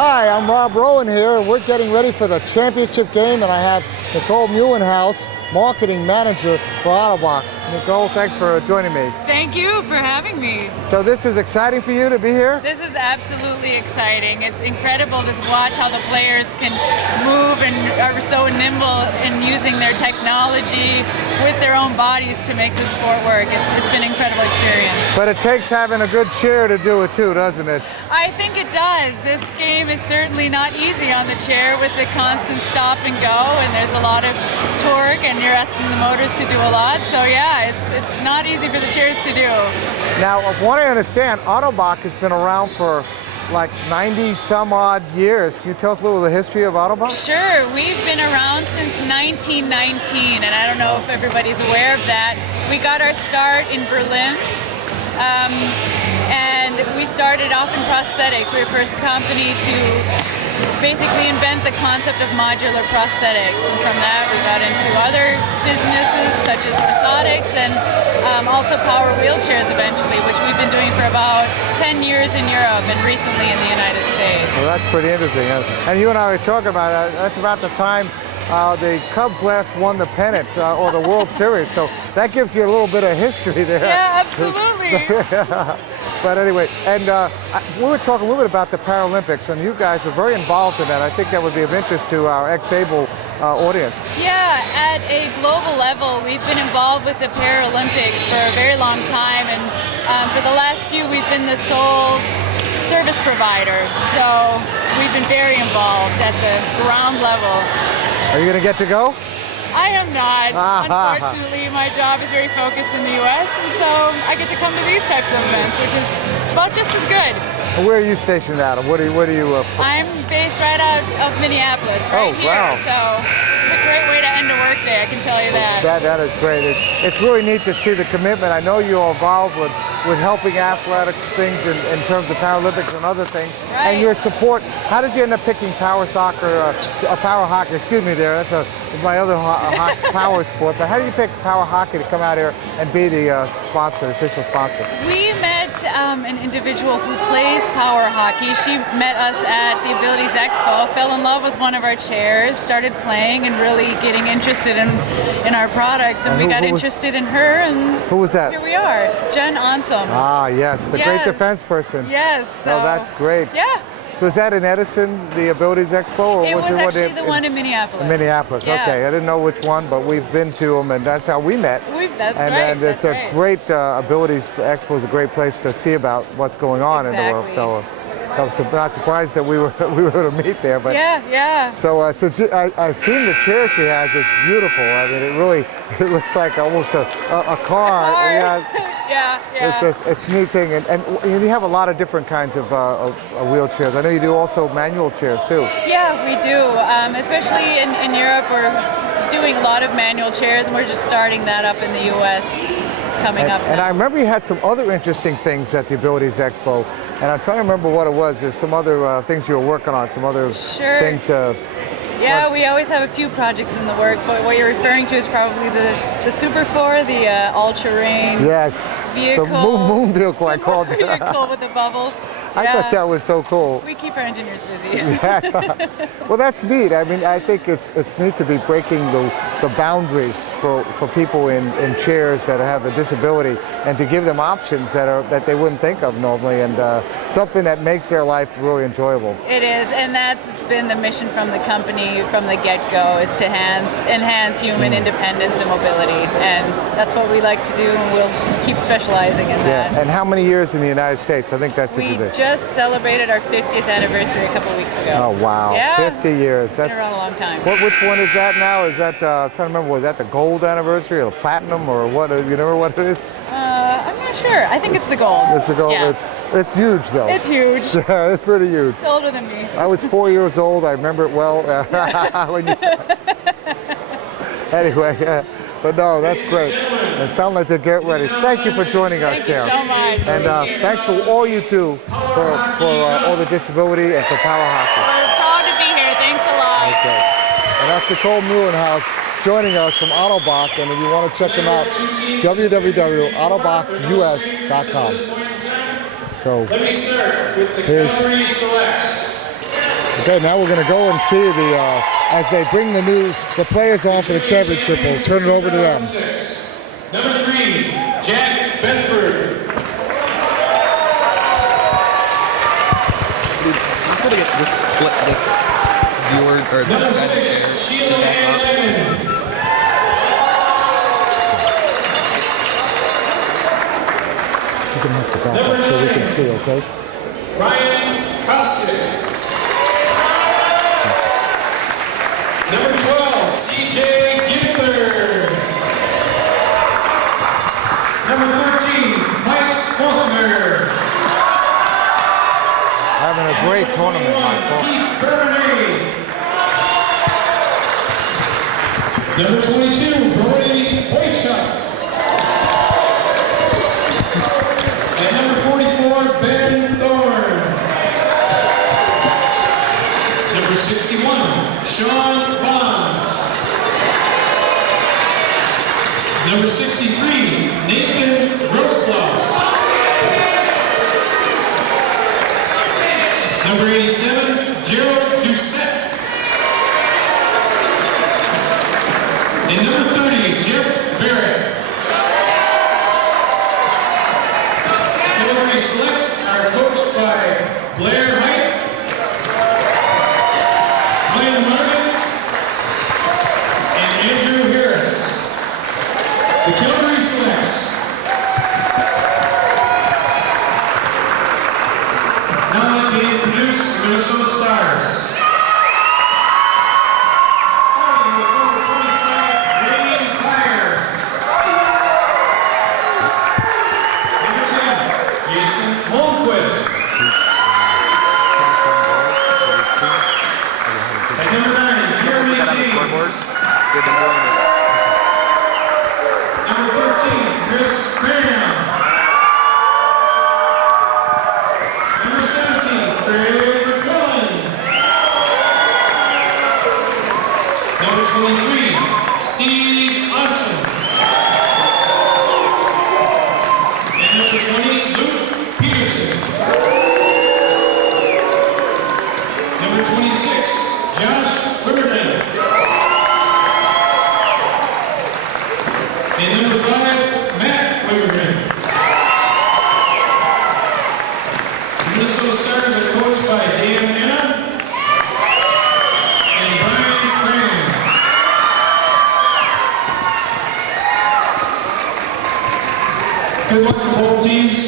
Hi, I'm Rob Rowan here, and we're getting ready for the championship game, and I have Nicole Muhlenhaus, marketing manager for Autobach. Nicole, thanks for joining me. Thank you for having me. So this is exciting for you to be here? This is absolutely exciting. It's incredible to watch how the players can move and are so nimble in using their technology with their own bodies to make the sport work. It's been an incredible experience. But it takes having a good chair to do it too, doesn't it? I think it does. This game is certainly not easy on the chair with the constant stop and go, and there's a lot of torque, and you're asking the motors to do a lot. So yeah, it's not easy for the chairs to do. Now, from what I understand, Autobach has been around for like 90 some odd years. Can you tell us a little of the history of Autobach? Sure, we've been around since 1919, and I don't know if everybody's aware of that. We got our start in Berlin, and we started off in prosthetics. We were the first company to basically invent the concept of modular prosthetics, and from that we got into other businesses such as orthotics and also power wheelchairs eventually, which we've been doing for about 10 years in Europe and recently in the United States. Well, that's pretty interesting. And you and I were talking about that's about the time the Cubs last won the pennant or the World Series, so that gives you a little bit of history there. Yeah, absolutely. But anyway, and we were talking a little bit about the Paralympics, and you guys are very involved in that. I think that would be of interest to our ex-able audience. Yeah, at a global level, we've been involved with the Paralympics for a very long time, and for the last few, we've been the sole service provider. So we've been very involved at the ground level. Are you going to get to go? I am not. Unfortunately, my job is very focused in the U.S., and so I get to come to these types of events, which is about just as good. Where are you stationed out of? What do you I'm based right out of Minneapolis, right here. Wow. So it's a great way to end a work day, I can tell you that. That is great. It's really neat to see the commitment. I know you're involved with helping athletic things in terms of Paralympics and other things. Right. And your support. How did you end up picking power soccer, power hockey? Excuse me there. That's my other power sport. But how did you pick power hockey to come out here and be the sponsor, official sponsor? We met an individual who plays power hockey. She met us at the Abilities Expo, fell in love with one of our chairs, started playing and really getting interested in our products, and we got interested in her, and who was that? Here we are, Jen Onsom. Ah, yes, the great defense person. Yes. So that's great. Yeah. So was that in Edison, the Abilities Expo? Or it was actually the one in Minneapolis. Minneapolis. Yeah. Okay, I didn't know which one, but we've been to them, and that's how we met. And it's a great Abilities Expo is a great place to see about what's going on in the world. So I'm not surprised that we were able to meet there. But yeah. So I've seen the chair she has. It's beautiful. I mean, it looks like almost a car. Yeah. It's a neat thing, and you have a lot of different kinds of wheelchairs. I know you do also manual chairs too. Yeah, we do. Especially in Europe, we're doing a lot of manual chairs, and we're just starting that up in the U.S. coming up. And I remember you had some other interesting things at the Abilities Expo, and I'm trying to remember what it was. There's some other things you were working on, some other things. Yeah, we always have a few projects in the works, but what you're referring to is probably the Super 4, the Ultra Ring vehicle. The moon vehicle, I called it. Vehicle with the bubble. I thought that was so cool. We keep our engineers busy. Yes. Well, that's neat. I mean, I think it's neat to be breaking the boundaries for people in chairs that have a disability, and to give them options that they wouldn't think of normally, and something that makes their life really enjoyable. It is, and that's been the mission from the company from the get-go, is to enhance human independence and mobility, and that's what we like to do, and we'll keep specializing in that. And how many years in the United States? I think that's We just celebrated our 50th anniversary a couple weeks ago. Oh wow! Yeah. 50 years. That's been around a long time. Which one is that now? Is that I'm trying to remember? Was that the gold anniversary or the platinum or what? You remember what it is? I'm not sure. I think it's the gold. It's the gold. Yeah. It's huge though. It's huge. Yeah, it's pretty huge. It's older than me. I was 4 years old. I remember it well. Anyway. But no, that's great. It sounds like they're getting ready. Thank you for joining us, Sarah. Thank you so much. And thanks for all you do for all the disability and for power hockey. We're proud to be here. Thanks a lot. Okay. And that's Nicole Muhlenhaus joining us from Autobach. And if you want to check them out, www.autobachus.com. So let me start with the Calgary Selects. Okay, now we're going to go and see the as they bring the players off for the championship. We'll turn it over to them. Number 3, Jack Bedford. Let's go to get this viewer or Number 6, Sheila Ann. You're going to have to back up so we can see, okay? Ryan Kostick. Number 12, CJ Gilbert. Number 13, Mike Faulkner. Having a great tournament, Michael. Keith Burney. Number 22, Brody Boychuk. And number 44, Ben Thorne. Number 61, Sean Bonds. Number 63, Nathan Rosclaw. Number 87, Gerald Doucette. And number 30, Jeff Barrett. Calgary selects are coached by Blair Height, Glenn Martins, and Andrew Harris. The Calgary selects. Now let me introduce the Minnesota Stars. Starting with number 25, Wayne Pryor. Number 10, Jason Holmquist. And number 9, Jeremy James. Number 13, Chris Graham. Number 17, Craig McCullen. Number 23, Steve Hudson. And number 20, Luke Peterson. Number 26, Josh Riverdale. And number 5, Matt Riverdale. The Minnesota Stars are coached by Dan Anna and Brian Cram. Good luck to both teams.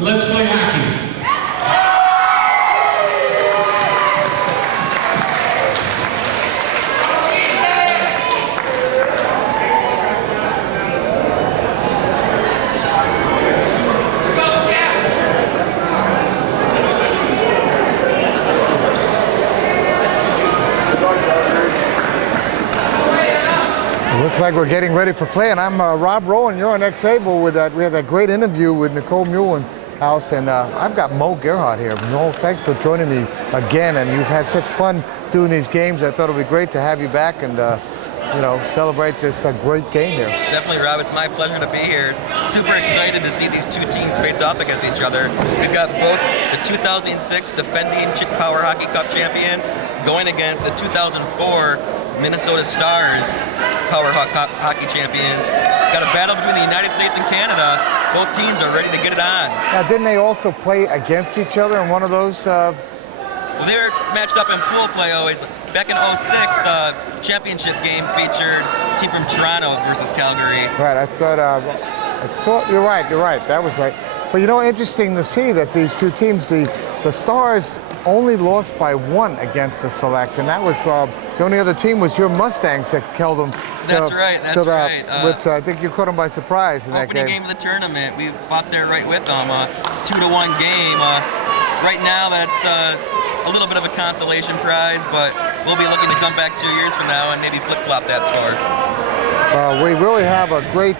Let's play hockey. Looks like we're getting ready for play, and I'm Rob Rowan. You're on X-Able with that. We had that great interview with Nicole Muhlenhaus, and I've got Mo Gerhardt here. Mo, thanks for joining me again, and you've had such fun doing these games. I thought it would be great to have you back and celebrate this great game here. Definitely, Rob. It's my pleasure to be here. Super excited to see these two teams face off against each other. We've got both the 2006 defending Power Hockey Cup champions going against the 2004 Minnesota Stars Power Hockey champions. Got a battle between the United States and Canada. Both teams are ready to get it on. Now, didn't they also play against each other in one of those? Well, they're matched up in pool play always. Back in 06, the championship game featured team from Toronto versus Calgary. Right, I thought you're right. That was right. But interesting to see that these two teams, the Stars only lost by 1 against the Select, and that was the only other team was your Mustangs that held them. That's right. Which I think you caught them by surprise in that opening game of the tournament. We fought there right with them. 2-1 game. Right now, that's a little bit of a consolation prize, but we'll be looking to come back 2 years from now and maybe flip-flop that score. We really have a great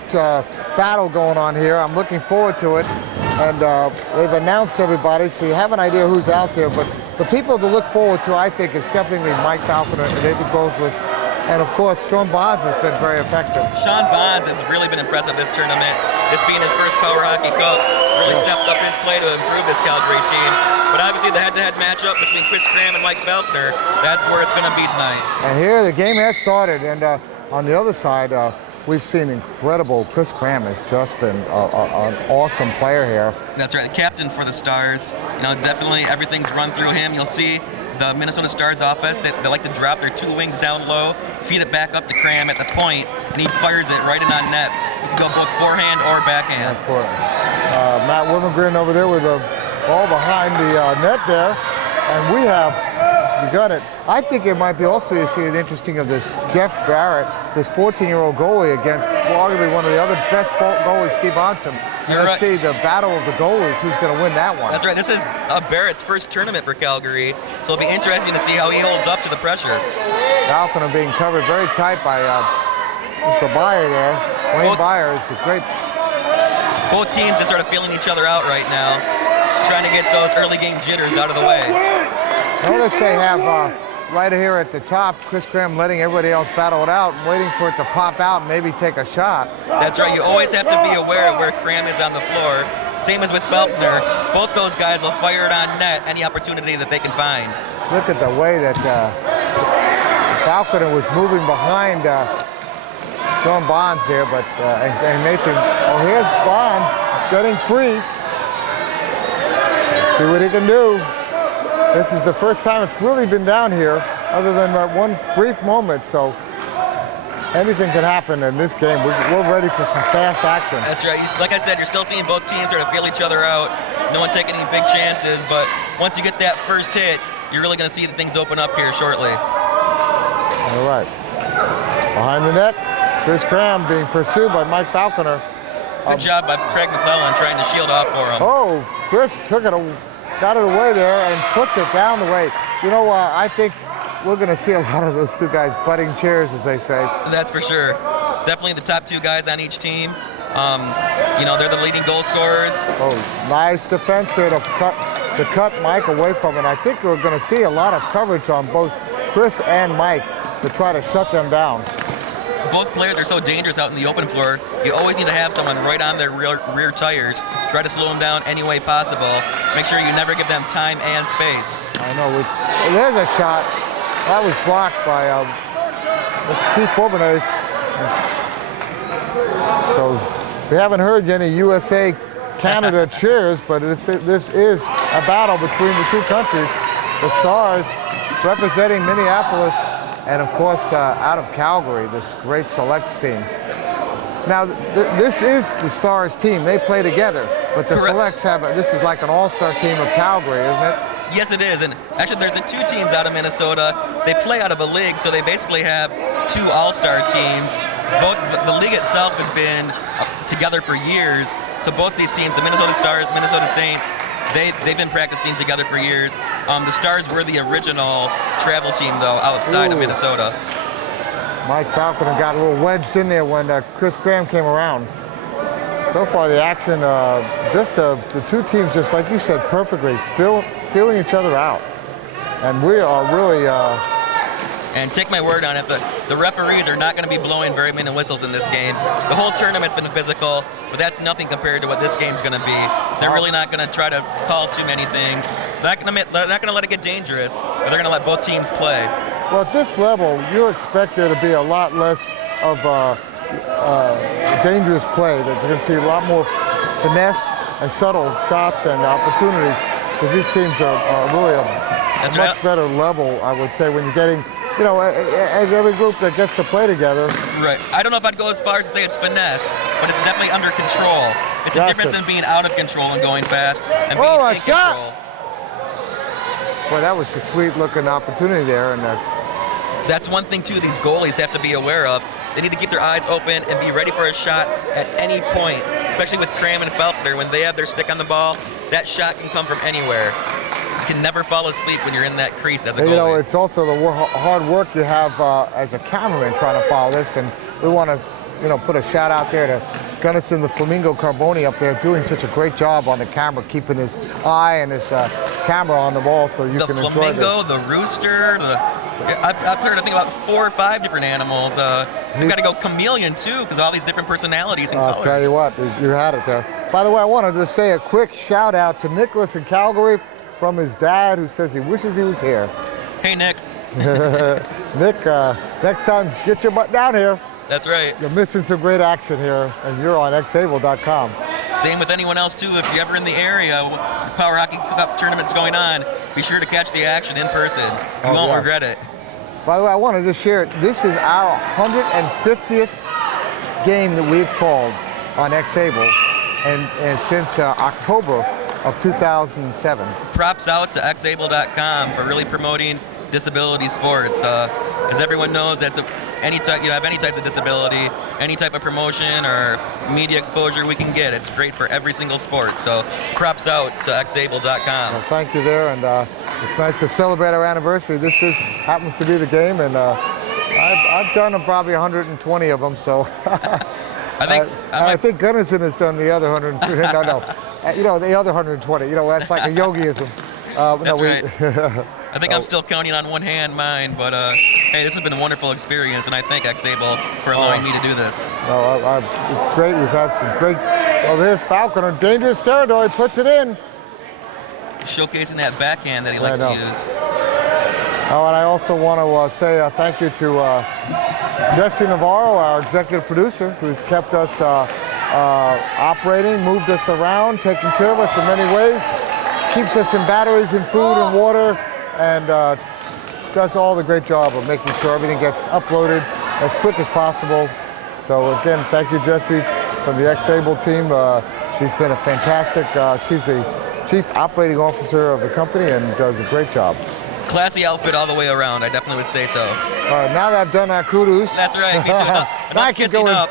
battle going on here. I'm looking forward to it. And they've announced everybody, so you have an idea who's out there. But the people to look forward to, I think, is definitely Mike Falconer and Nathan Grossless. And, of course, Sean Bonds has been very effective. Sean Bonds has really been impressive this tournament. This being his first Power Hockey Cup. really stepped up his play to improve this Calgary team. But obviously the head-to-head matchup between Chris Cram and Mike Felkner, that's where it's going to be tonight. And here the game has started, and on the other side, we've seen incredible. Chris Cram has just been an awesome player here. That's right, the captain for the Stars. You know, definitely everything's run through him. You'll see the Minnesota Stars offense, they like to drop their 2 wings down low, feed it back up to Cram at the point, and he fires it right in on net. You can go both forehand or backhand. Matt Wimmergren over there with the ball behind the net there, and we got it. I think it might be also interesting of this Jeff Barrett, this 14-year-old goalie against arguably one of the other best goalies, Steve Onson. You're right. See the battle of the goalies, who's going to win that one. That's right. This is Barrett's first tournament for Calgary, so it'll be interesting to see how he holds up to the pressure. Falcon are being covered very tight by Mr. Byer there. Wayne Byer is a great. Both teams just sort of feeling each other out right now, trying to get those early game jitters out of the way. Notice they have right here at the top, Chris Cram letting everybody else battle it out and waiting for it to pop out and maybe take a shot. That's right. You always have to be aware of where Cram is on the floor. Same as with Felkner. Both those guys will fire it on net any opportunity that they can find. Look at the way that Falconer was moving behind Sean Bonds there, but and Nathan. Oh, here's Bonds getting free. Let's see what he can do. This is the first time it's really been down here, other than that one brief moment. So anything can happen in this game. We're ready for some fast action. That's right. Like I said, you're still seeing both teams sort of feel each other out. No one taking any big chances, but once you get that first hit, you're really going to see the things open up here shortly. All right. Behind the net, Chris Cram being pursued by Mike Falconer. Good job by Craig McClellan trying to shield off for him. Oh, Chris got it away there and puts it down the way. You know, I think we're going to see a lot of those two guys butting chairs, as they say. That's for sure. Definitely the top two guys on each team. You know, they're the leading goal scorers. Oh, nice defense there to cut Mike away from it. I think we're going to see a lot of coverage on both Chris and Mike to try to shut them down. Both players are so dangerous out in the open floor. You always need to have someone right on their rear tires. Try to slow them down any way possible. Make sure you never give them time and space. I know. There's a shot. That was blocked by Mr. Keith Bourbonnais. So we haven't heard any USA-Canada cheers, but this is a battle between the two countries. The Stars representing Minneapolis, and of course out of Calgary, this great selects team. Now this is the Stars team. They play together, but the Correct. selects this is like an all-star team of Calgary, isn't it? Yes, it is. And actually, there's the two teams out of Minnesota. They play out of a league, so they basically have two all-star teams. Both the league itself has been together for years. So both these teams, the Minnesota Stars, Minnesota Saints, they've been practicing together for years. The Stars were the original travel team, though, outside of Minnesota. Mike Falconer got a little wedged in there when Chris Cram came around. So far, the action, just the two teams, just like you said, perfectly feeling each other out. And we are really... And take my word on it, the referees are not going to be blowing very many whistles in this game. The whole tournament's been physical, but that's nothing compared to what this game's going to be. They're really not going to try to call too many things. They're not going to let it get dangerous, but they're going to let both teams play. Well, at this level, you're expected to be a lot less of dangerous play. That you're going to see a lot more finesse and subtle shots and opportunities, because these teams are really a much better level, I would say, when you're getting, you know, as every group that gets to play together. Right. I don't know if I'd go as far as to say it's finesse, but it's definitely under control. It's a difference than being out of control and going fast and being in control. Boy, that was a sweet-looking opportunity there, and that's one thing too. These goalies have to be aware of. They need to keep their eyes open and be ready for a shot at any point, especially with Cram and Felkner. When they have their stick on the ball, that shot can come from anywhere. You can never fall asleep when you're in that crease as a goalie. You know, it's also the hard work you have as a cameraman trying to follow this, and we want to, you know, put a shout out there to Gunnison, the Flamingo Carboni up there, doing such a great job on the camera, keeping his eye and his camera on the ball so you can enjoy this. The flamingo, the rooster, I've heard, I think, about 4 or 5 different animals. We've got to go chameleon, too, because all these different personalities and colors. I'll tell you what, you had it there. By the way, I wanted to say a quick shout out to Nicholas in Calgary from his dad, who says he wishes he was here. Hey, Nick. Nick, next time, get your butt down here. That's right. You're missing some great action here, and you're on xable.com. Same with anyone else, too. If you're ever in the area, Power Hockey Cup tournament's going on, be sure to catch the action in person. You won't regret it. By the way, I want to just share it. This is our 150th game that we've called on xable, and since October of 2007. Props out to xable.com for really promoting disability sports. As everyone knows, that's any type, have any type of disability, any type of promotion or media exposure we can get. It's great for every single sport. So props out to xable.com. Well, thank you there, and it's nice to celebrate our anniversary. This happens to be the game, and I've done probably 120 of them. So I think Gunnison has done the other 120. No, the other 120. That's like a yogiism. That's right. I think I'm still counting on one hand mine, but hey, this has been a wonderful experience, and I thank xable for allowing me to do this. It's great. We've had some great. Oh, there's Falcon on dangerous territory. Puts it in. Showcasing that backhand that he likes to use. Oh, and I also want to say thank you to Jesse Navarro, our executive producer, who's kept us operating, moved us around, taking care of us in many ways, keeps us in batteries and food and water, and does all the great job of making sure everything gets uploaded as quick as possible. So again, thank you, Jesse, from the xable team. She's been a fantastic, she's the Chief Operating Officer of the company and does a great job. Classy outfit all the way around, I definitely would say so. Now that I've done our kudos. That's right, me too. Enough kissing up.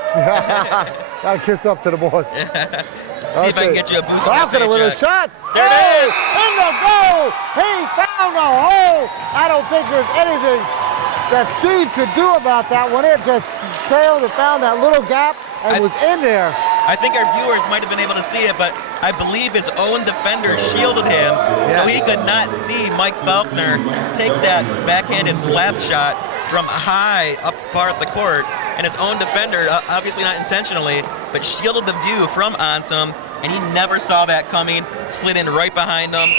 Gotta kiss up to the boss. See if I can get you a boost on your Falconer with a shot. There it is. In the goal. He found a hole. I don't think there's anything that Steve could do about that one. It just sailed and found that little gap and was in there. I think our viewers might have been able to see it, but I believe his own defender shielded him, so he could not see Mike Falconer take that backhanded slap shot from high up far up the court. And his own defender, obviously not intentionally, but shielded the view from Ansem, and he never saw that coming, slid in right behind him.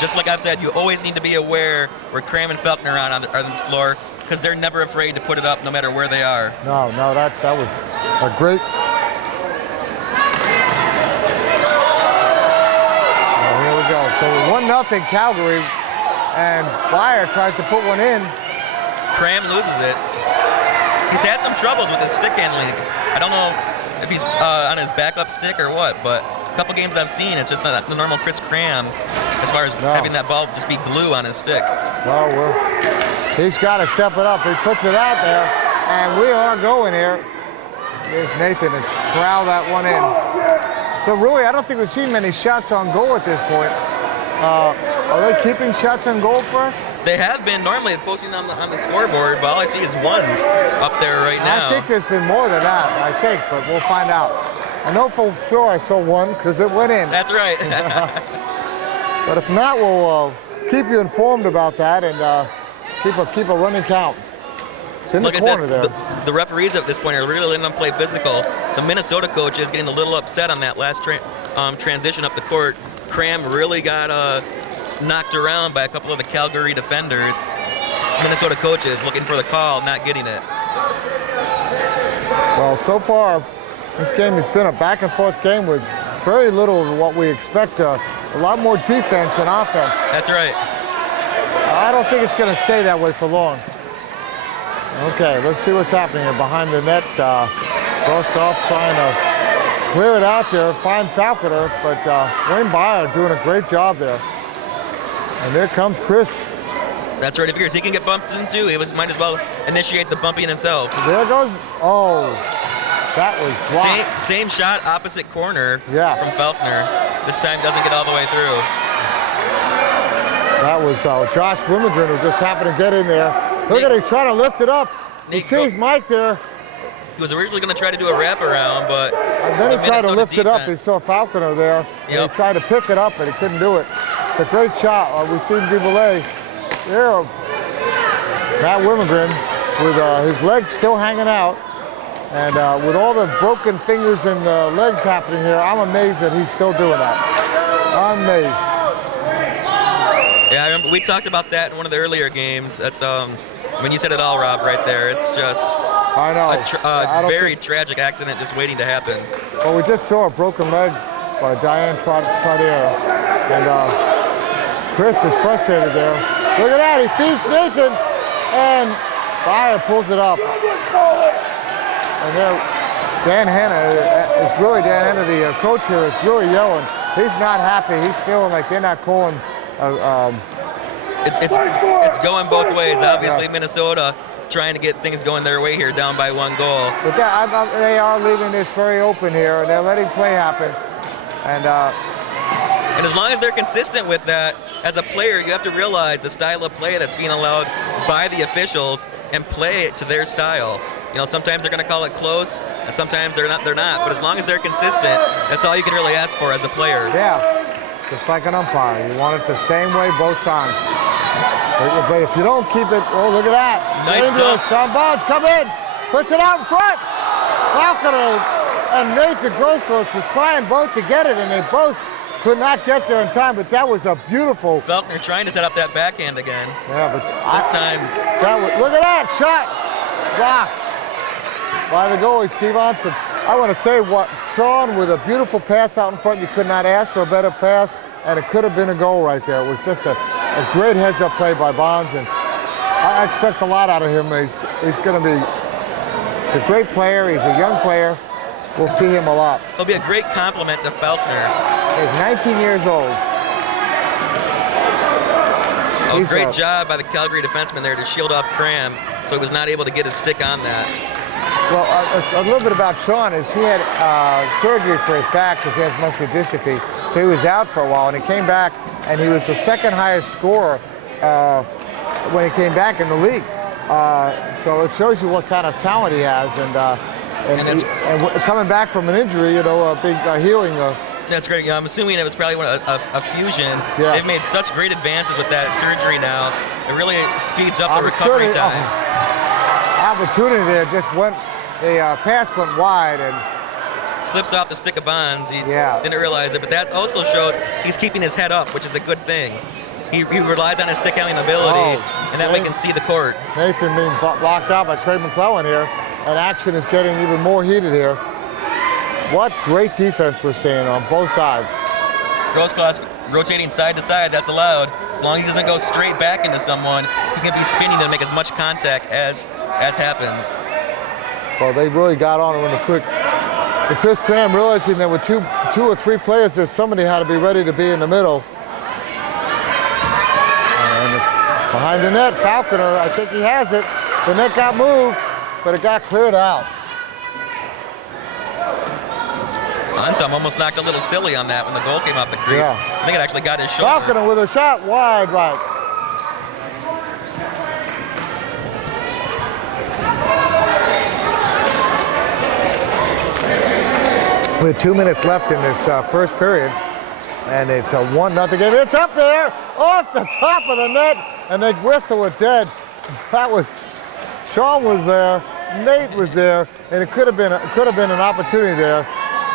Just like I've said, you always need to be aware where Cram and Falconer are on this floor, because they're never afraid to put it up no matter where they are. No, that was a great... Here we go. So 1-0 Calgary, and Byer tries to put one in. Cram loses it. He's had some troubles with his stick handling. I don't know if he's on his backup stick or what, but a couple games I've seen, it's just not the normal Chris Cram as far as having that ball just be glue on his stick. Well, he's got to step it up. He puts it out there, and we are going here. There's Nathan to corral that one in. So, Rui, I don't think we've seen many shots on goal at this point. Are they keeping shots on goal for us? They have been normally posting on the scoreboard, but all I see is ones up there right now. I think there's been more than that, but we'll find out. I know for sure I saw one because it went in. That's right. But if not, we'll keep you informed about that and keep a running count. It's in the corner there. The referees at this point are really letting them play physical. The Minnesota coach is getting a little upset on that last transition up the court. Cram really got knocked around by a couple of the Calgary defenders. Minnesota coaches looking for the call, not getting it. Well, so far, this game has been a back-and-forth game with very little of what we expect, a lot more defense than offense. That's right. I don't think it's going to stay that way for long. Okay, let's see what's happening here behind the net. Roscoff trying to clear it out there, find Falconer, but Wayne Byer doing a great job there. And there comes Chris. That's right. If he can get bumped into, he might as well initiate the bumping himself. There goes. Oh, that was blocked. Same shot, opposite corner Yes. from Falconer. This time doesn't get all the way through. That was Josh Wimmergren who just happened to get in there. Look at it, he's trying to lift it up. He sees Mike there. He was originally going to try to do a wraparound, but and then he tried to lift it up. He saw Falconer there. Yep. He tried to pick it up, but he couldn't do it. It's a great shot. We've seen Duvalier there. Matt Wimmergren with his legs still hanging out. And with all the broken fingers and legs happening here, I'm amazed that he's still doing that. I'm amazed. Yeah, I remember we talked about that in one of the earlier games. That's when you said it all, Rob, right there. It's just I know. a very tragic accident just waiting to happen. Well, we just saw a broken leg by Diane Trottier. And Chris is frustrated there. Look at that, he feeds Nathan, and Dyer pulls it up. And there, Dan Hanna, the coach here, is really yelling. He's not happy. He's feeling like they're not calling. It's going both ways. Obviously, Yeah. Minnesota trying to get things going their way here, down by 1 goal. But they are leaving this very open here, and they're letting play happen. And as long as they're consistent with that, as a player, you have to realize the style of play that's being allowed by the officials and play it to their style. You know, sometimes they're going to call it close, and sometimes they're not. But as long as they're consistent, that's all you can really ask for as a player. yeah, just like an umpire, you want it the same way both times. But if you don't keep it, oh, look at that. Nice Dangerous. Sean Bonds, come in, puts it out in front. Falconer and Nathan Grosskreutz was trying both to get it, and they both could not get there in time, but that was a beautiful. Faulkner trying to set up that backhand again. Yeah, but This time, look at that shot. Blocked by the goalie, Steve Onson. I want to say what Sean with a beautiful pass out in front. You could not ask for a better pass, and it could have been a goal right there. It was just a great heads-up play by Bonds, and I expect a lot out of him. He's going to be. He's a great player. He's a young player. We'll see him a lot. He'll be a great compliment to Faulkner. He's 19 years old. Oh, great job by the Calgary defenseman there to shield off Cram, so he was not able to get his stick on that. Well, a little bit about Sean is he had surgery for his back because he has muscular dystrophy, so he was out for a while, and he came back, and he was the second highest scorer when he came back in the league. So it shows you what kind of talent he has, and coming back from an injury, you know, a big healing. That's great. I'm assuming it was probably a fusion. Yeah. They've made such great advances with that surgery now. It really speeds up the recovery time. Opportunity there just went. The pass went wide and slips off the stick of Bonds. He Yeah. didn't realize it, but that also shows he's keeping his head up, which is a good thing. He relies on his stick handling ability, and that way he can see the court. Nathan being blocked out by Craig McClellan here, and action is getting even more heated here. What great defense we're seeing on both sides. Grosskreutz rotating side to side, that's allowed. As long as he doesn't go straight back into someone, he can be spinning to make as much contact as happens. Well, they really got on it in the quick. And Chris Cram realizing that with two or three players, there's somebody had to be ready to be in the middle. And behind the net, Falconer, I think he has it. The net got moved, but it got cleared out. Ansum almost knocked a little silly on that when the goal came off the crease. Yeah. I think it actually got his shoulder. Falconer with a shot wide right. We have 2 minutes left in this first period, and it's a 1-0 game. It's up there, off the top of the net, and they whistle it dead. That was, Sean was there, Nate was there, and it could have been an opportunity there.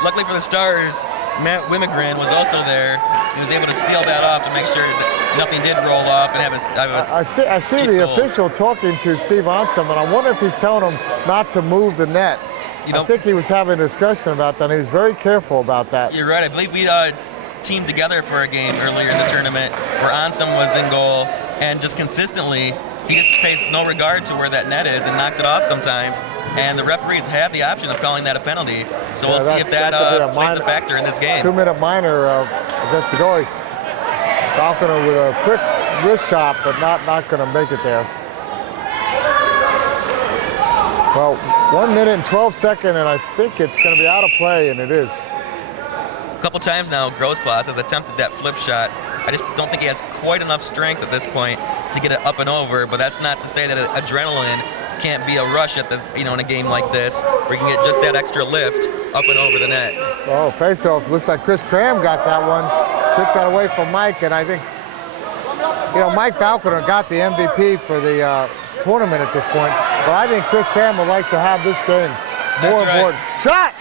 Luckily for the Stars, Matt Wimigran was also there. He was able to seal that off to make sure that nothing did roll off and have a I see the goal. official talking to Steve Onsom, and I wonder if he's telling him not to move the net. I think he was having a discussion about that, and he was very careful about that. You're right. I believe we teamed together for a game earlier in the tournament where Onsom was in goal, and just consistently, he just pays no regard to where that net is and knocks it off sometimes. And the referees have the option of calling that a penalty. So we'll see if that plays a factor in this game. 2-minute minor against the goalie. Falconer with a quick wrist shot, but not going to make it there. Well, 1 minute and 12 seconds, and I think it's going to be out of play, and it is. A couple times now, Grosskreutz has attempted that flip shot. I just don't think he has quite enough strength at this point to get it up and over, but that's not to say that adrenaline can't be a rush at this, in a game like this, where you can get just that extra lift up and over the net. Oh, face-off. Looks like Chris Cram got that one. Took that away from Mike, and I think, Mike Falconer got the MVP for the tournament at this point, but I think Chris Cram would like to have this game. More That's right. important. Shot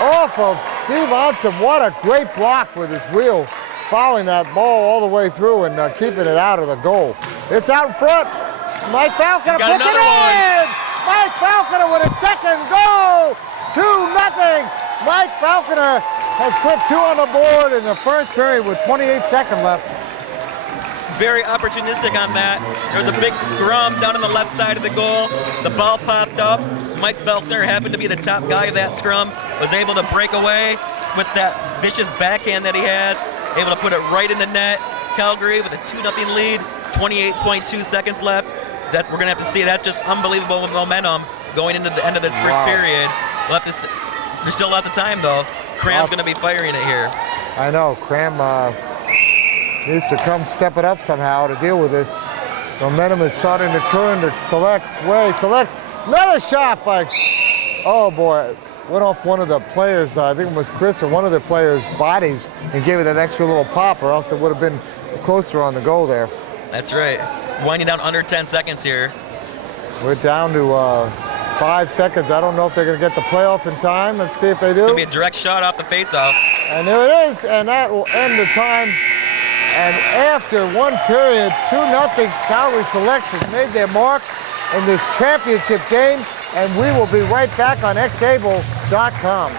off of Steve Onson. What a great block with his wheel, following that ball all the way through and keeping it out of the goal. It's out in front. Mike Falconer Got puts it another one. in. Mike Falconer with a second goal. 2-0. Mike Falconer has put 2 on the board in the first period with 28 seconds left. Very opportunistic on that. There was a big scrum down on the left side of the goal. The ball popped up. Mike Falconer happened to be the top guy of that scrum, was able to break away with that vicious backhand that he has, able to put it right in the net. Calgary with a 2-0 lead, 28.2 seconds left. We're going to have to see. That's just unbelievable momentum going into the end of this first period. We'll have to there's still lots of time, though. Cram's going to be firing it here. I know. Cram needs to come step it up somehow to deal with this. Momentum is starting to turn to Select's way. Select another shot by, oh boy, went off one of the players, I think it was Chris, or one of the players' bodies, and gave it an extra little pop, or else it would have been closer on the goal there. That's right. Winding down under 10 seconds here. We're down to 5 seconds. I don't know if they're going to get the playoff in time. Let's see if they do. It's going to be a direct shot off the faceoff. And there it is, and that will end the time. And after one period, 2-0, Calgary Selects has made their mark in this championship game, and we will be right back on xable.com.